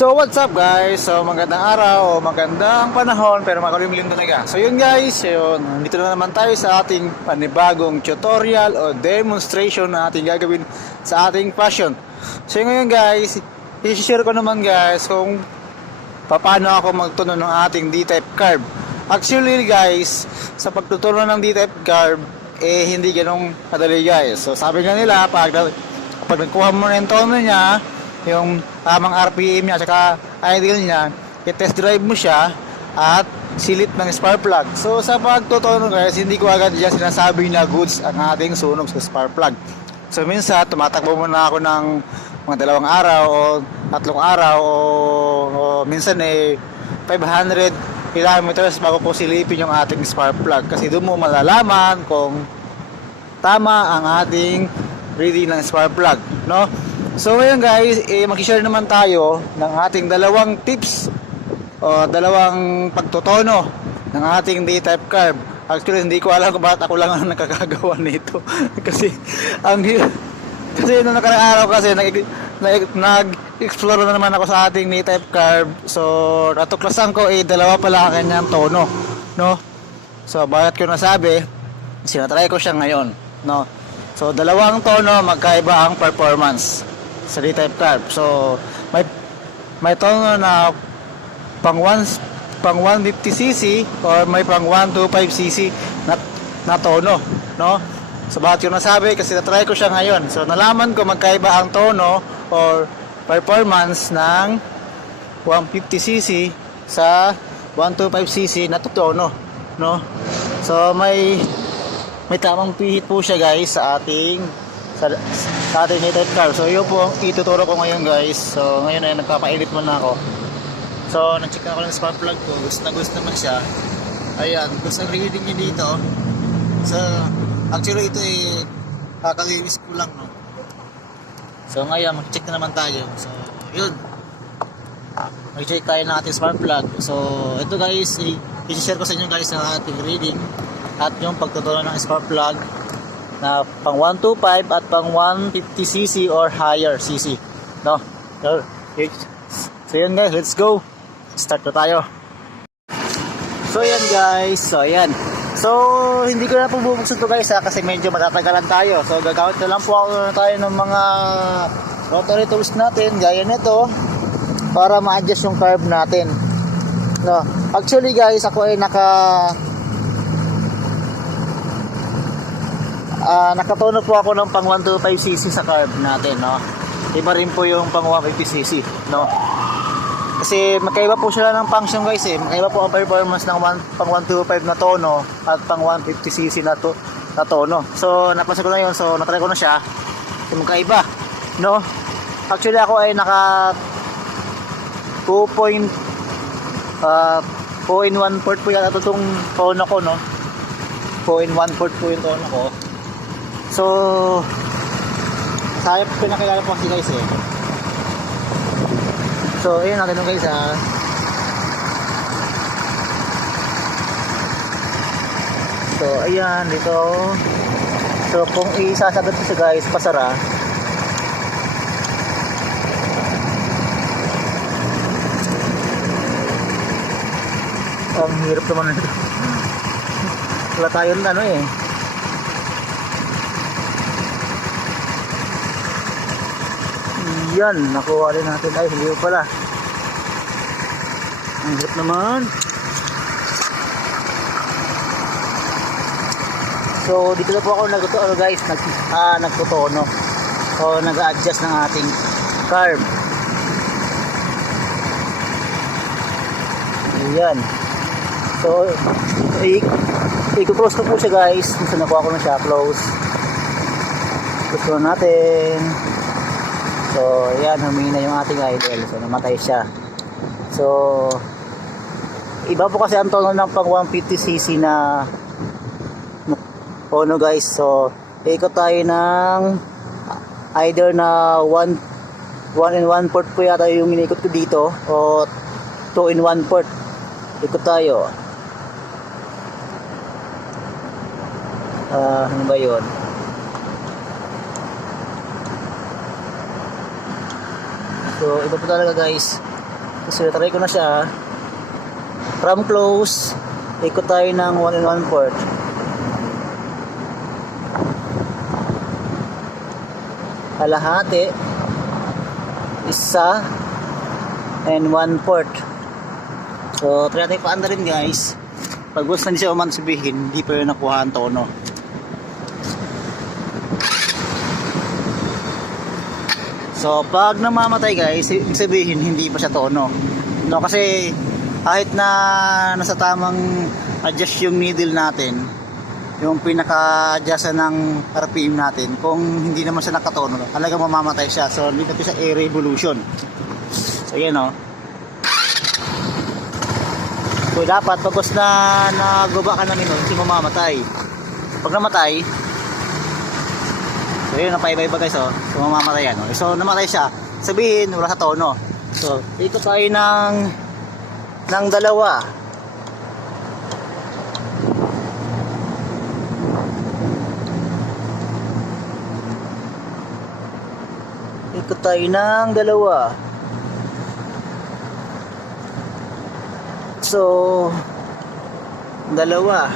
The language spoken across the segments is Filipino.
So what's up guys? So magandang araw o magandang panahon pero makalimlim talaga. So yun guys, yun, dito na naman tayo sa ating panibagong tutorial o demonstration na ating gagawin sa ating passion. So ngayon guys, i-share ko naman guys kung paano ako magtuno ng ating D-type carb. Actually guys, sa pagtutuno ng D-type carb, hindi ganong madali guys. So sabi nga nila, pag nagkuha mo na yung tono niya, yung tamang RPM niya, tsaka ideal niya, i-test drive mo siya at silit ng spark plug. So sa pagtutuno guys, hindi ko agad dyan sinasabi na goods ang ating sunog sa spark plug. So minsan, tumatakbo muna ako ng mga 2 araw o 3 araw o minsan 500 kilometers bago po silipin yung ating spark plug. Kasi doon mo malalaman kung tama ang ating reading ng spark plug, no? So ngayon guys, mag-share naman tayo ng ating 2 tips o 2 pagtutono ng ating D-type carb. Actually, hindi ko alam kung bakit ako lang ang nakakagawa nito. kasi nung nakaraang araw kasi nag-explore na naman ako sa ating D-type carb. So natuklasan ko 2 pala ang kanyang tono, no? So bakit ko nasabi, sinatry ko siya ngayon, no? So 2 tono, magkaiba ang performance sa D-type carb. So may tono na pang 150cc or may pang 125cc na tono, no? So bakit yun nasabi? Kasi na-try ko siya ngayon. So nalaman ko magkaiba ang tono or performance ng 150cc sa 125cc na tono, no? So may tamang pihit po siya guys sa ating D-type carb. So yun po ang ituturo ko ngayon guys. So ngayon ay nagpapainit muna ako. So na-check na ako ng spark plug ko. Gusto naman siya. Ayan, gusto ang reading niya dito. So actually ito kakalinis ko lang, no? So ngayon mag-check na naman tayo. So yun, mag-check tayo ng ating spark plug. So ito guys, i-share ko sa inyo guys ang ating reading at yung pagtutunan ng spark plug na pang 125 at pang 150cc or higher cc, no? So yan guys, let's go, start na tayo. So yan guys, so hindi ko na po bubuksan to guys kasi medyo matatagalan tayo. So gagamit na lang po ako tayo ng mga rotary tools natin gaya nito para ma-adjust yung carb natin, no? Actually guys, ako ay nakatono po ako ng pang 125cc sa carb natin, no? Iba rin po yung pang 150cc, no? Kasi magkaiba po sila ng function guys magkaiba po ang performance ng pang 125 na tono at pang 150cc na tono. So napansin ko na yun, so natry ko na siya. So, magkaiba, no? Actually ako ay naka 2.1 port po yata itong tono ko, no? 2.1 port po yung tono ko. So tayo pinakilala po kasi guys So ayun natin nung guys So ayan dito. So kung isasagot ko siya guys, pasara. Ang hirap naman nito. Wala tayong yan, nakuha rin natin. Ay, hindi pala. Ang hirap naman. So, dito na po ako nagtutono. O, nag-a-adjust ng ating carb. Ayan. So, i-close ko po siya guys. So, nakuha ko na siya. Close. Close ko natin. So, ayan, humina yung ating idle. So, namatay siya. So, iba po kasi ang tono ng pang 150cc na tono guys. So, ikot tayo ng either na 1 in 1 port po yata yung inikot ko dito o 2 in 1 port. Ikot tayo. Ano ba yun? So iba po talaga guys So try ko na siya. From close, ikot tayo ng 1 port. Kalahati, isa, and 1 port. So try natin paanda rin guys. Pag gusto na siya sabihin, hindi pa yun nakuha ang tono. So pag namamatay guys, ibig sabihin hindi pa siya tono. No, kasi kahit na nasa tamang adjust yung needle natin, yung pinaka-adjust ng RPM natin, kung hindi naman siya nakatono, talaga mamamatay siya. So dito siya air revolution. So yan o. So dapat pagkos na naguba ka ng minun, hindi mamamatay. Pag namatay, so yun, napaiba-iba guys oh. So mamamatay yan oh. So namatay siya, sabihin wala sa tono. So dito tayo ng dalawa. Ikot tayo ng dalawa. So dalawa.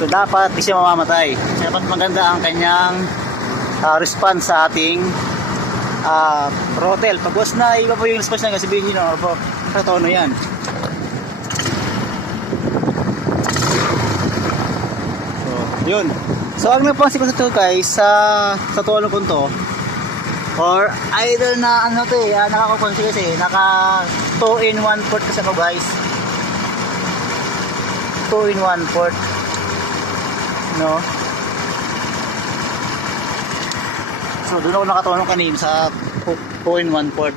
So dapat di siya mamamatay. Dapat maganda ang kanyang response sa ating throttle. Pag was na iba po yung response niya, sabihin nyo po sa tono yan. So yun. So ang napansin ko sa ito guys, sa tono ko to, or either na ano to nakaka-confuse kasi naka 2 in 1 port kasi ako guys. 2 in 1 port. No? So doon ako nakatono kanina sa 2 in 1 port.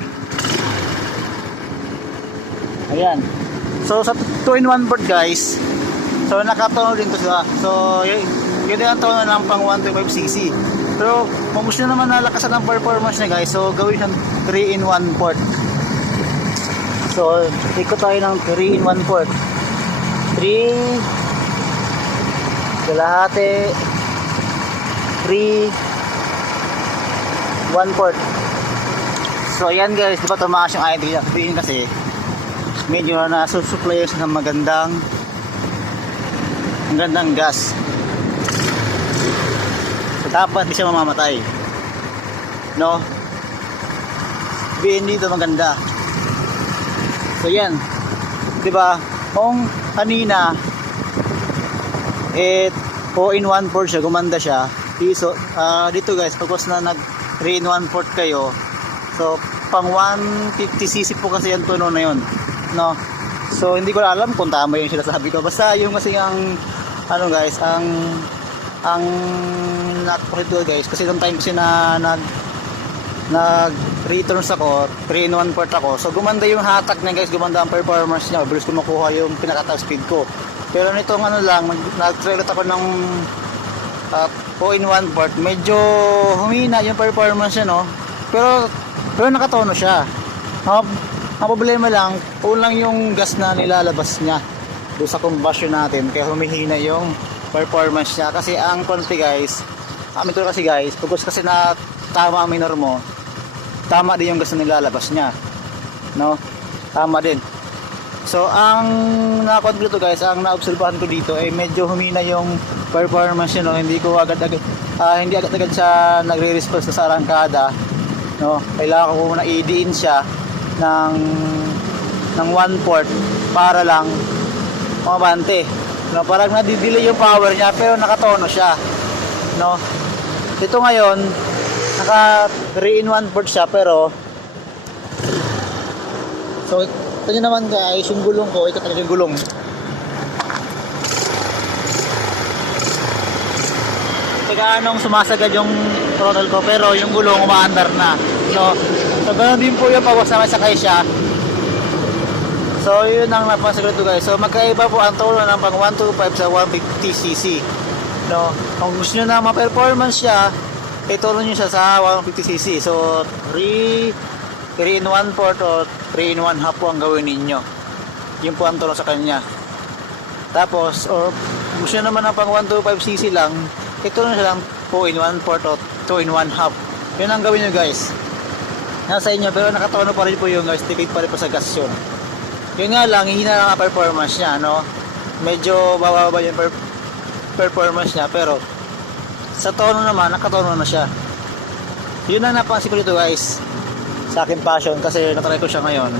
Ayan. So sa 2 in 1 port guys, so nakatono din to siya. So yun din ang tono ng pang 125cc. Pero kung gusto nyo naman nalakasan ang performance niya guys, so gawin siyang 3 in 1 port. So ikot tayo ng 3 in 1 port. 3 kalahati, 3 1 port. So yan guys, di ba tumakas yung idle sabihin kasi medyo nasusupply siya ng magandang gas. So dapat di siya mamamatay, no? Sabihin dito maganda. So yan, di ba kung kanina 4 in 1 port siya, gumanda siya. So, dito guys, pagkos na nag 3 in 1 port kayo, so pang 150cc po kasi yung tono na yun, no? So hindi ko alam kung tama yung sinasabi ko, basta yung kasi ang ano guys, ang nakapakito guys, kasi nung time kasi na nag returns ako, 3 in 1 port ako, so gumanda yung hatak niya guys, gumanda ang performance niya, bilis ko makuha yung pinaka-top speed ko. Pero nitong ano lang, nag-try ako ng 4 in 1 port, medyo humina yung performance niya, no? Pero nakatono siya. Ang problema lang, kulang yung gas na nilalabas niya doon sa combustion natin, kaya humihina yung performance niya. Kasi ang konti guys, ito kasi guys, pagkos kasi na tama ang minor mo, tama din yung gas na nilalabas niya, no? Tama din. So ang na-conclude to guys, ang naobserbahan ko dito ay medyo humina yung performance niya, no? Hindi agad-agad siya nagre-response sa arangkada, no? Kailangan ko muna i-diin siya ng 1 port para lang mabante, no? Parang nadidelay yung power niya pero nakatono siya, no? Ito ngayon naka 3 in 1 port siya, pero so ito nyo naman guys, yung gulong ko, ito talaga yung gulong. Teka anong sumasagad yung throttle ko, pero yung gulong umaandar na. So ganoon din po yung pawas na may sakay siya. So yun ang napasagot ko guys. So magkaiba po ang tono ng pang 125 sa 150cc. No, kung gusto nyo na ma-performance siya, itono nyo siya sa 150cc. So 3 in 1 port o 3 in 1 half po ang gawin ninyo. Yun po ang tono sa kanya. Tapos or gusto nyo naman ng pang 125cc lang, ito na siya lang 4 in 1 port o 2 in 1 half. Yun ang gawin nyo guys. Nasa inyo, pero nakatono pa rin po yung guys, tipid pa rin po sa gas yun. Yun nga lang, hihina lang ang performance niya, no? Medyo bababa yung performance niya, pero sa tono naman, nakatono na siya. Yun ang napansin ko dito guys, sa akin passion, kasi natry ko siya ngayon.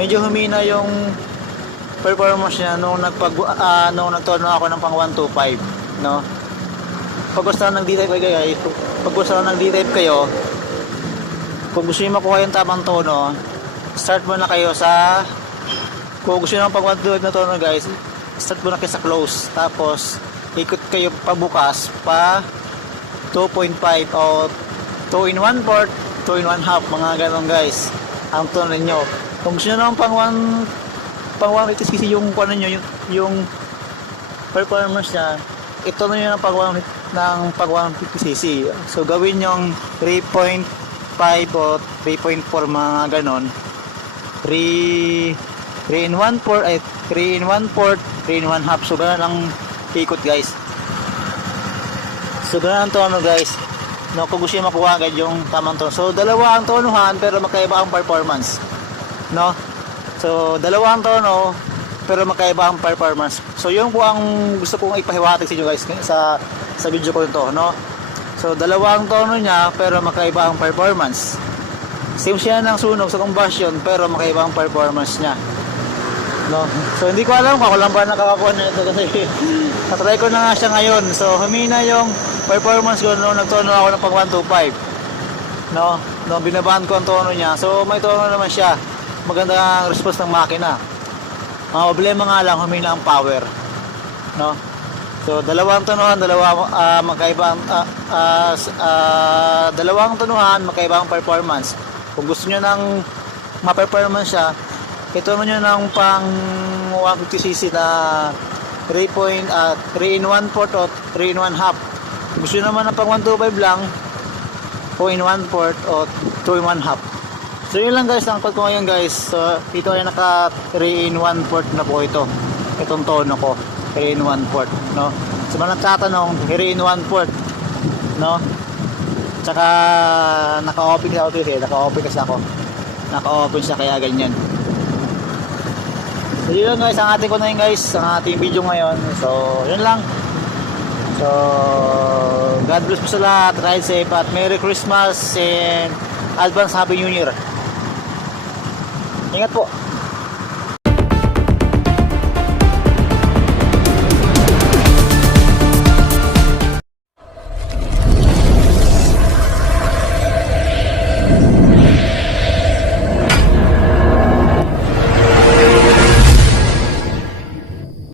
Medyo humina yung performance niya nung nagtono ako ng pang 125, no? Pag gusto ng D-type guys, pag gusto ng D-type kayo, kung gusto nyo makuha yung tamang tono, start muna kayo sa, kung gusto nyo ng pang 125 na tono guys, start muna kayo sa close, tapos ikot kayo pabukas pa 2.5 o 2 in 1 port, 2 in 1 half, mga ganon guys ang tono ninyo. Kung gusto nyo ng pang 150cc yung kuha ninyo, yung performance nya, ito na yun ng pag 150cc. So gawin yung 3.5 o 3.4 mga ganon. 3 in 1 port, 3 in 1 port, 3 in 1 half. So ganun ang ikot guys. So ganun ang tono guys. No, kung gusto nyo makuha agad yung tamang tono. So dalawa ang tonuhan pero magkaiba ang performance. No? So dalawa ang tono pero magkaiba ang performance. So yun po ang gusto kong ipahiwatig sa inyo guys sa video ko ito, no? So dalawa ang tono niya pero magkaiba ang performance. Same siya ng sunog sa combustion pero magkaiba ang performance niya. No? So hindi ko alam kung ako lang ba nakakakuha nito kasi natry ko na nga siya ngayon. So humina yung performance ko nung nagtono ako ng pang 125. No? No, binabahan ko ang tono niya. So may tono naman siya. Maganda ang response ng makina. Ang problema nga lang, humina ang power. No? So, dalawang tonuhan, dalawang tonuhan, magkaibang performance. Kung gusto nyo ng ma-performance siya, itono nyo ng pang 150cc na 3 in 1 port o 3 in 1 half. Kung gusto nyo naman ng pang 125 lang, 2 in 1 port o 2 in 1 half. So yun lang guys, ang pag ko ngayon guys. So ito ay naka 3 in 1 port na po ito. Itong tono ko, 3 in 1 port, no? So mga nagtatanong, 3 in 1 port, no? Tsaka naka-open kasi ako, naka-open kasi ako. Naka-open siya kaya ganyan. So yun lang guys, ang ating ko na yun guys, ang ating video ngayon. So yun lang. So God bless po sa lahat, ride safe at Merry Christmas and advance Happy New Year. Ingat po.